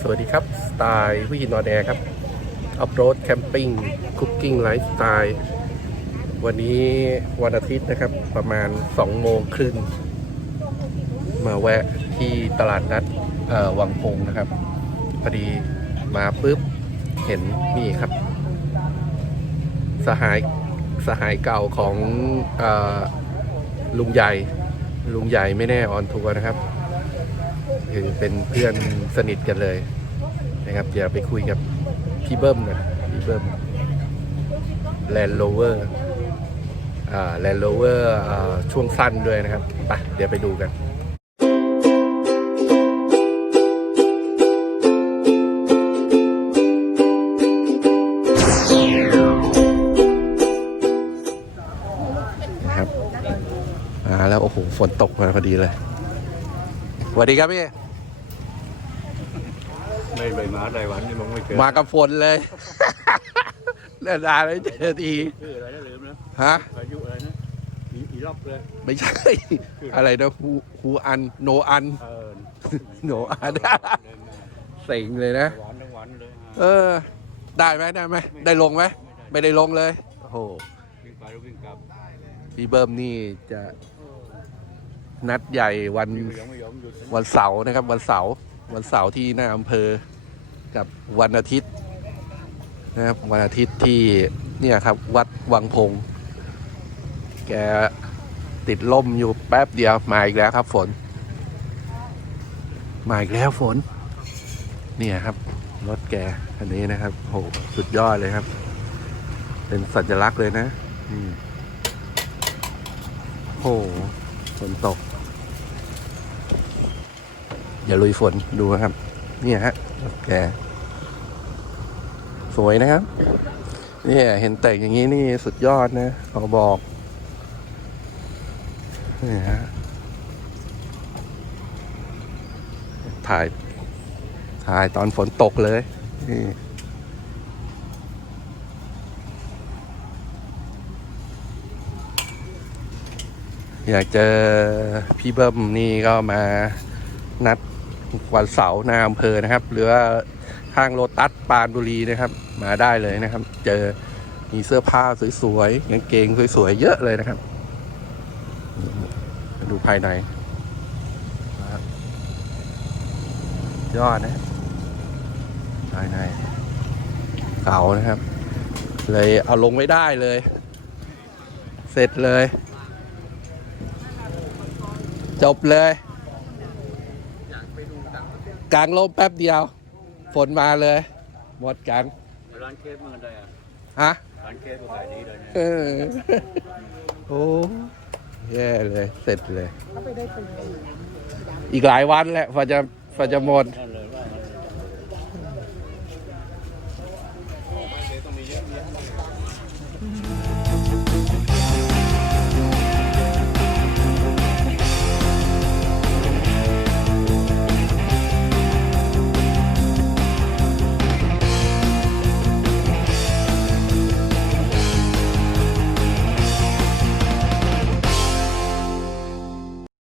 สวัสดีครับ สไตล์ผู้หญิงนอนแอร์ครับออฟโรดแคมปิ้งคุกกิ้งไลฟ์สไตล์วันนี้วันอาทิตย์นะครับ ประมาณ 2 โมงครึ่งมาแวะที่ตลาดนัดเอ่อวังพงนะครับพอดีมาปุ๊บ เห็นนี่ครับ สหายสหายเก่าของเออลุงใหญ่ ลุงใหญ่ไม่แน่ออนทัวร์นะครับ คือเป็นเพื่อนสนิทกันเลยนะครับเดี๋ยวไปคุยกับพี่เบิ้มหน่อยพี่เบิ้มแลนด์โรเวอร์แลนด์โรเวอร์ช่วงสั้นด้วยนะครับไปเดี๋ยวไปดูกันนะครับมาแล้วโอ้โหฝนตกมาพอดีเลยสวัสดีครับพี่ ไม่ไปมาได้วันนี่มึงไม่เจอมากับฝนเลยเดินทางไม่เจอทีชื่ออะไรนะลืมนะฮะอายุอะไรนะอีอีล็อกเลยไม่ใช่ อะไรนะฮูฮูอัน โนอัน เออโนอันเซ็งเลยนะ หวานทั้งวันเลยเออ ได้ไหมได้ไหมได้ลงไหมไม่ได้ลงเลยโอ้โหวิ่งไปแล้ววิ่งกลับพี่เบิ้มนี่จะนัดใหญ่วันวิ่งไม่ยอมไม่ยอมหยุดวันเสาร์นะครับ วันเสาร์ วันเสาร์ที่หน้าอำเภอกับวันอาทิตย์นะครับวันอาทิตย์ที่เนี่ยครับวัดวังพง แกติดล่มอยู่แป๊บเดียวมาอีกแล้วครับฝน มาอีกแล้วฝน เนี่ยครับรถแกคันนี้นะครับโหสุดยอดเลยครับ เป็นสัญลักษณ์เลยนะโหฝนตก อย่าลุยฝนดูนะครับ นี่ฮะแกสวยนะครับนี่เห็นแต่งอย่างนี้นี่สุดยอดนะขอบอกนี่ฮะถ่าย ถ่ายตอนฝนตกเลยนี่อยากเจอพี่เบิ้มนี่ก็มานัด วันเสาร์หน้าอำเภอนะครับ หรือว่าห้างโลตัสปรานบุรีนะครับ มาได้เลยนะครับ เจอมีเสื้อผ้าสวยๆกางเกงสวยๆเยอะเลยนะครับ ดูภายในยอดนะภายในเก่านะครับ เลยเอาลงไม่ได้เลย เสร็จเลย จบเลย กลางลมแป๊บเดียว ฝนมาเลย หมดกันร้านเคสมันได้อะฮะร้านเคสก็ขายดีเลยเนี่ยเออโอ้แย่เลย เสร็จเลย อีกหลายวันแหละพอจะพอจะหมด นั่น